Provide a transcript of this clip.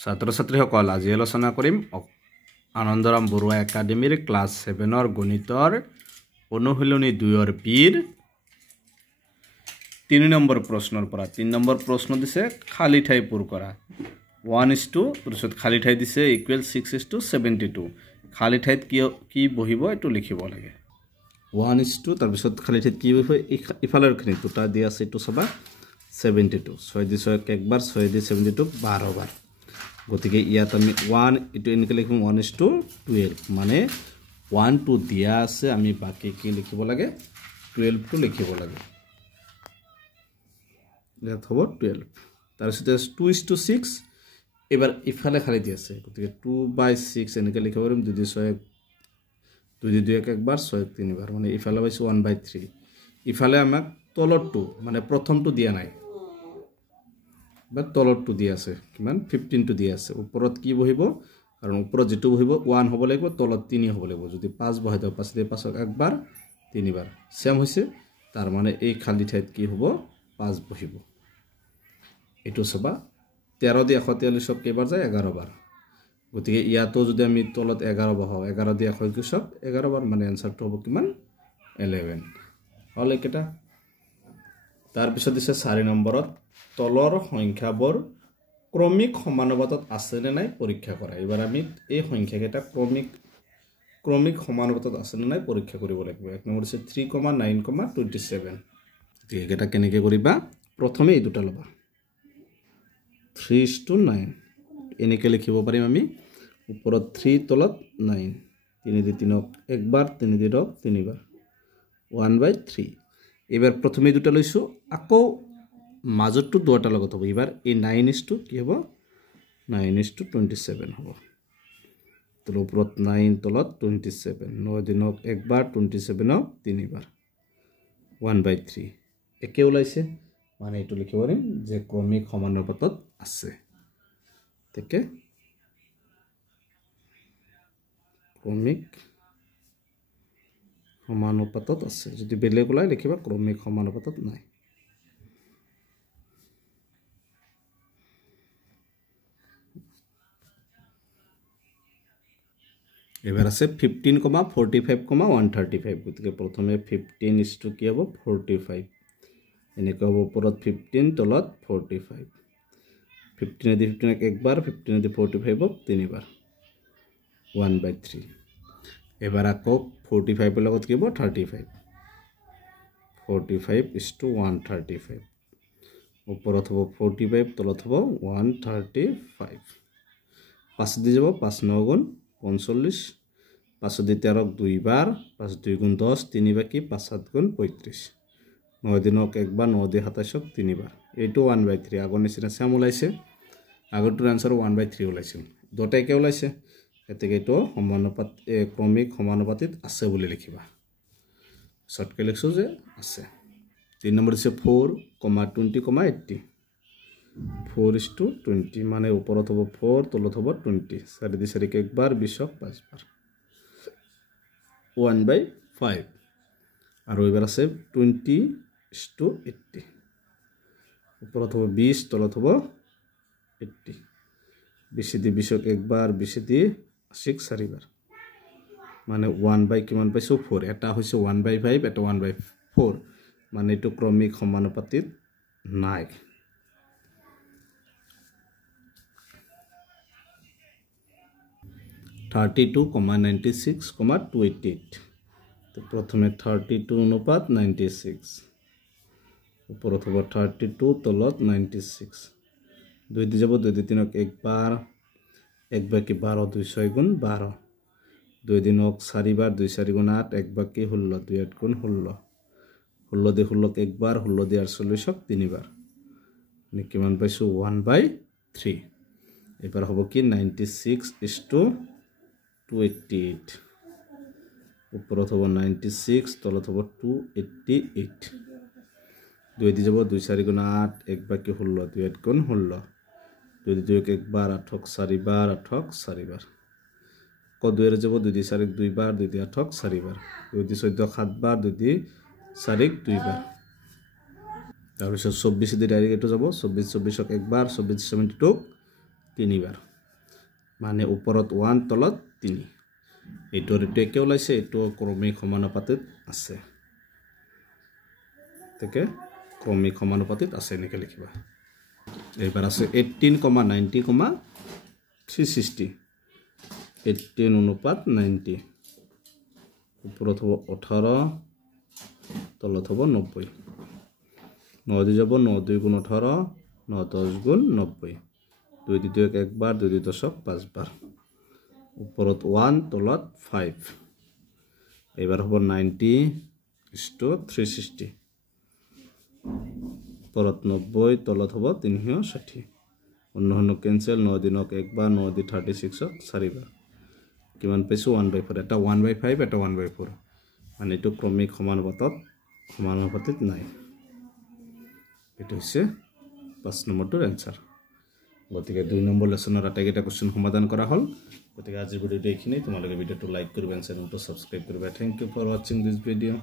ছাত্ৰ ছাত্ৰীসকল আজি আলোচনা কৰিম আনন্দৰাম বৰুৱা একাডেমীৰ ক্লাছ 7ৰ গণিতৰ অনুশীলনী 2ৰ বিৰ 3 নম্বৰ প্ৰশ্নৰ পৰা 3 নম্বৰ প্ৰশ্ন দিছে খালি ঠাই পূৰ কৰা 1:2 তাৰপিছত খালি ঠাই দিছে ইকুৱেল 6:72 খালি ঠাইত কি বহিব এটো লিখিব লাগে 1:2 তাৰপিছত খালি ঠাইত কি বহিব ইফালৰ খিনি দুটা দি আছে এটো সবা 72 6 দি 6 একবাৰ 6 দি 72 12 বাৰ গতিকে ইয়াত আমি 1 এটো এনেকৈ লিখিম 1:12 মানে 1 2 দিয়া আছে আমি বাকি কি লিখিব লাগে 12 টো লিখিব লাগে ইয়াত হ'ব 12 তাৰপিছত 2:6 এবাৰ ইফালে খালি দি আছে গতিকে 2/6 এনেকৈ লিখিব পাৰিম 2 দি 6 2 দি 2 একবাৰ 6 তিনিবাৰ মানে ইফালে পাইছো 1/3 ইফালে আমাক তলৰটো মানে প্ৰথমটো দিয়া নাই বা তলৰটো দি আছে কিমান 15 টো দি আছে ওপৰত কি বহিব কাৰণ ওপৰত যেটো বহিব 1 হ'ব লাগিব তলত 3 হ'ব লাগিব যদি 5 বহাই দাও 5 দিয়ে 5 একবাৰ তিনিবাৰ সেম হৈছে তাৰ মানে এই খালি ঠাইত কি হ'ব 5 বহিব এটো সবা 13 দি 143 কেইবাৰ যায় 11 বাৰ গতিকে ইয়াতো যদি আমি তলত 11 বহাও 11 দি 121 11 বাৰ মানে আনসাৰটো হ'ব কিমান 11 হল এটা তাৰ পিছত দিছে 4 নম্বৰত তলৰ সংখ্যাবোৰ ক্ৰমিক সমানুপাতত আছে নে নাই পৰীক্ষা কৰা এবাৰ আমি এই সংখ্যাকেইটা ক্ৰমিক সমানুপাতত আছে নে নাই পৰীক্ষা কৰিব লাগিব এক নম্বৰ আছে 3,9,27 এইকেইটা কেনেকৈ কৰিবা প্ৰথমে এই দুটা লবা 3:9 এনেকৈ লিখিব পাৰিম আমি ওপৰত 3 তলত 9 3 দি 3 একবাৰ 3 দি 2 তিনিবাৰ 1/3 এবাৰ প্ৰথমে দুটা লৈছো আকৌ মাজৰটো দুটা লগত হ'ব এবাৰ এই 9:2 কি হ'ব 9:27 হ'ব তলৰ ওপৰত 9 তলত 27 9 দিনক একবাৰ 27 তিনিবাৰ 1/3 একে ওলাইছে মানে এটো লিখিব পাৰিম যে ক্ৰমিক সমানুপাতত আছে ঠিক আছে ক্ৰমিক সমানুপাতত আছে যদি বেলেগ ওলাই লিখিবা ক্ৰমিক সমানুপাতত নাই এবাৰ আছে 15,45,135 গতিকে প্ৰথমে 15 কি হ'ব 45 এনেকৈ হ'ব ওপৰত 15 তলত 45 15 দি 15 একবাৰ 15 দি 45 তিনিবাৰ 1/3 এবাৰ আকৌ 45 লগত কি হ'ব 35 45:135 ওপৰত হ'ব 45 তলত হ'ব 135 5 দি যাব 5 9 গুণ 45 5 দি 13 দুইবাৰ 5 2 গুণ 10 3 বাকি 5 7 গুণ 35 9 দিনক একবাৰ 9 দি 27 তিনিবাৰ এইটো 1/3 আগৰ নিচিনা সেম ওলাইছে আগৰটোৰ আনসাৰ 1/3 ওলাইছিল দুটাই কে ওলাইছে এতেকে তো সমানুপাত ক্ৰমিক সমানুপাতিত আছে বুলি লিখিবা শৰ্টকে লিখছো যে আছে 3 নম্বৰ আছে 4,20,80 4:20 মানে ওপৰত হ'ব 4 তলত হ'ব 20 4 দি 4 একবাৰ 20 5 বাৰ 1/5 আৰু এবাৰ আছে 20:80 ওপৰত হ'ব 20 তলত হ'ব 80 20 দি 20 একবাৰ 20 দি 6 চাৰিবাৰ মানে 1 কিমান পাইছো 4 এটা হৈছে 1/5 এটা 1/4 মানে এটো ক্ৰমিক সমানুপাতিত নাই (32,96,288) তো প্ৰথমে 32 অনুপাত 96 ওপৰত হ'ব 32 তলত 96 2 দি যাব 2 দি 3 একবাৰ 1 বাকি 12 2 6 গুণ 12 2 দিনক 4 বাৰ 2 4 গুণ 8 1 বাকি 16 2 8 গুণ 16 16 দি 16 একবাৰ 16 দি 48 তিনিবাৰ মানে কিমান পাইছো 1/3 এবাৰ হ'ব কি 96:288 ওপৰত হ'ব 96 তলত হ'ব 288 2 দি যাব 2 4 গুণ 8 1 বাকি 16 2 8 গুণ 16 2 দি 2 একবাৰ 8 4 বাৰ 8 4 বাৰ ক 2 এর যাব 2 দি 4 2 বার 2 দি 8 4 বার 2 দি 14 7 বার 2 দি 4 2 বার তারপর 24 দি ডাইরেক্ট এটো যাব 24 24 একবার 24 72 তিনিবাৰ মানে ওপৰত 1 তলত 3 এইটোৰ এইটো একে ওলাইছে এইটো ক্ৰমিক সমানুপাতিত আছে তাকে ক্ৰমিক সমানুপাতিত আছে এনেকৈ লিখিবা এইবাৰ আছে 18,90, 360 18 অনুপাত 90 ওপৰত হ'ব 18 তলত হ'ব 90 9 দি যাব 9 2 গুণ 18 9 10 গুণ 90 2 দি 2 একবাৰ 2 দি 10 5বাৰ ওপৰত 1 তলত 5 এইবাৰ হ'ব 90:360 ওপৰত 90 তলত হ'ব 360 অন্য কেনসেল 9 দিনক একবাৰ 9 দি 36ক 4বাৰ কিমান পাইছো 1/4 এটা 1/5 এটা 1/4 মানে এইটো ক্ৰমিক সমানুপাতিত নাই এটা হৈছে 5 নম্বৰটোৰ এনসাৰ গতিকে 2 নম্বৰ লেসনৰ আটাইকেইটা কোশ্চেন সমাধান কৰা হ'ল গতিকে আজিৰ ভিডিওটো এইখিনি তোমালোকে ভিডিওটো লাইক কৰিবা চেনেলটো সাবস্ক্ৰাইব কৰিবা thank you for watching this video